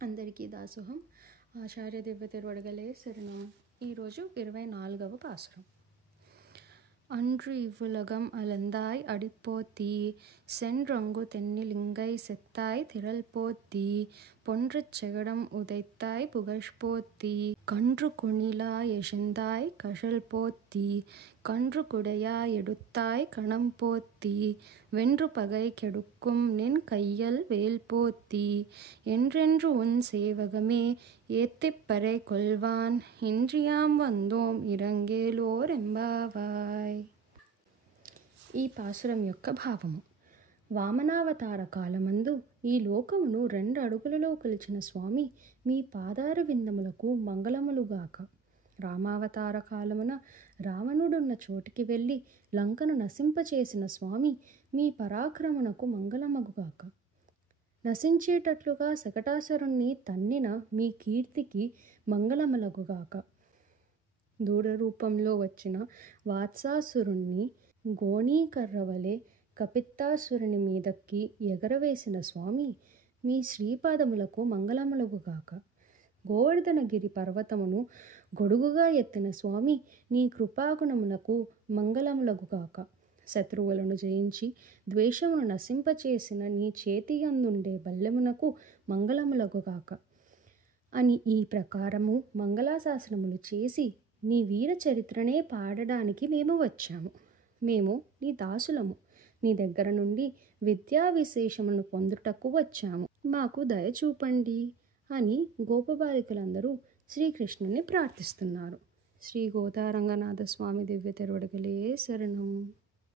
అందరికీ దాసోహం. ఆచార్య దివ్య తిరువడగలే శరణం. ఈరోజు 24వ పాసురం. அன்று இவ்வுலகம் அலந்தாய் அடிப்போத்தி சென்றொங்கு தென்னிலிங்கை செத்தாய் திரள் போத்தி பொன்றச் செகடம் உதைத்தாய் புகழ்போத்தி கன்று குணிலாய் எசந்தாய் கழல் போத்தி கன்று குடையாய் எடுத்தாய் கணம் போத்தி வென்று பகை கெடுக்கும் நின் கையல் வேல் போத்தி என்றென்று உன் சேவகமே ஏத்திப்பறை கொள்வான் இன்றியாம் வந்தோம் ఇరంగేలోర్ ఎంబావాయ్. ఈ పాసురం యొక్క భావము: వామనావతార కాలమందు ఈ లోకమును 2 అడుగులలో కొలిచిన స్వామి మీ పాదార విందములకు మంగళములుగాక. రామావతార కాలమున రావణుడున్న చోటికి వెళ్ళి లంకను నశింపచేసిన స్వామి మీ పరాక్రమునకు మంగళమగుగాక. నశించేటట్లుగా శకటాసురుణ్ణి తన్నిన మీ కీర్తికి మంగళమలగుగాక. దూడ రూపంలో వచ్చిన వాత్సాసురుణ్ణి గోణీకర్రవలే కపిత్తాసురుని మీదకి ఎగరవేసిన స్వామి మీ శ్రీపాదములకు మంగళములగుగాక. గోవర్ధనగిరి పర్వతమును గొడుగుగా ఎత్తిన స్వామి నీ కృపాగుణమునకు మంగళములగుగాక. శత్రువులను జయించి ద్వేషమును నశింపచేసిన నీ చేతియందుండే బల్లెమునకు మంగళములగుగాక అని ఈ ప్రకారము మంగళాశాసనములు చేసి నీ వీర చరిత్రనే పాడడానికి మేము వచ్చాము. మేము నీ దాసులము, నీ దగ్గర నుండి విద్యా విశేషమును పొందుటకు వచ్చాము, మాకు దయ చూపండి అని గోపబాలికలందరూ శ్రీకృష్ణుని ప్రార్థిస్తున్నారు. శ్రీ గోదారంగనాథ స్వామి దివ్య తిరువడగలే శరణం.